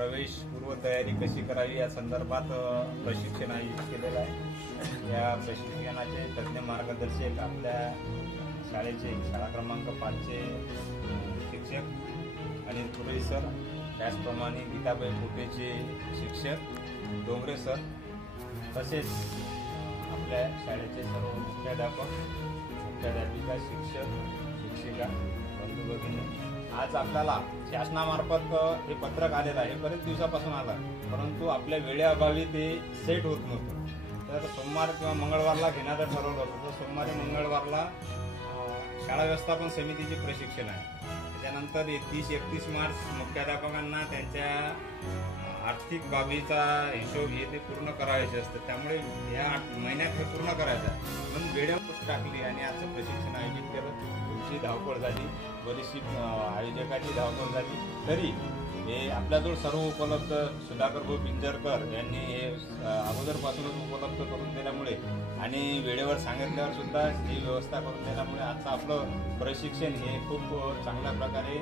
प्रवेश पूर्व तयारी कशी करावी या संदर्भात प्रशिक्षण आयोजित केलेलं आहे। या प्रशिक्षणाचे तज्ञ मार्गदर्शक आपल्या शाळेचे शाळा क्रमांक 5 चे शिक्षक अनिल पुरे सर, त्याचप्रमाणे गीताबाई मोठेचे शिक्षक डोंगरे सर, तसेच आपल्या शाळेचे सर्व मुख्याध्यापक, मुख्याध्यापिका, शिक्षक, शिक्षिका, बंधू भगिनी, आज आपल्याला शासनामार्फत हे पत्रक आलेलं आहे। बरेच दिवसापासून आलं, परंतु आपल्या वेळेअभावी ते सेट होत नव्हतं। तर सोमवार किंवा मंगळवारला घेण्याचं ठरवलं होतं। तर सोमवारी मंगळवारला शाळा व्यवस्थापन समितीचे प्रशिक्षण आहे। त्याच्यानंतर 31 मार्च मुख्याध्यापकांना त्यांच्या आर्थिक बाबीचा हिशोब हे ते पूर्ण करायचे असतं, त्यामुळे या महिन्यात हे पूर्ण करायचं आहे म्हणून वेळेवर टाकली आणि आजचं प्रशिक्षण आयोजित केलं। तुमची धावपळ झाली, बरीचशी आयोजकाची धावपळ झाली, तरी हे आपल्याजवळ सर्व उपलब्ध सुधाकर भाऊ पिंजरकर यांनी हे अगोदरपासूनच उपलब्ध करून दिल्यामुळे आणि वेळेवर सांगितल्यावर सुद्धा ही व्यवस्था करून दिल्यामुळे आजचं आपलं प्रशिक्षण हे खूप चांगल्या प्रकारे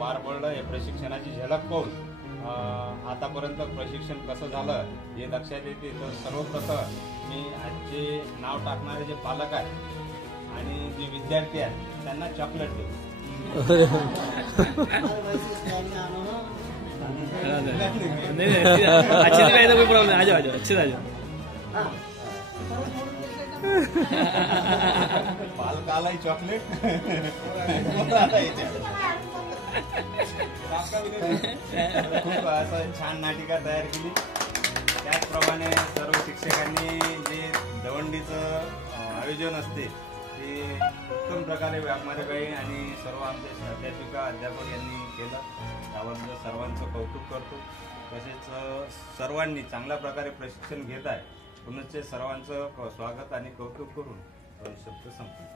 पार पडलं। या प्रशिक्षणाची झलक पाहून आतापर्यंत प्रशिक्षण कसं झालं हे लक्षात येते। तर सर्वप्रथम मी आजचे नाव टाकणारे जे पालक आहेत आणि जे विद्यार्थी आहेत त्यांना चॉकलेट देतो। पालकालाही चॉकलेट खूप असं छान नाटिका तयार केली। त्याचप्रमाणे सर्व शिक्षकांनी जे दवंडीचं आयोजन असते ते उत्तम प्रकारे व्यापारीबाई आणि सर्व आमचे अध्यापिका अध्यापक यांनी केलं, त्याबद्दल सर्वांचं कौतुक करतो। तसेच सर्वांनी चांगल्या प्रकारे प्रशिक्षण घेत आहे, पुनश्च सर्वांचं स्वागत आणि कौतुक करून शब्द संपतो।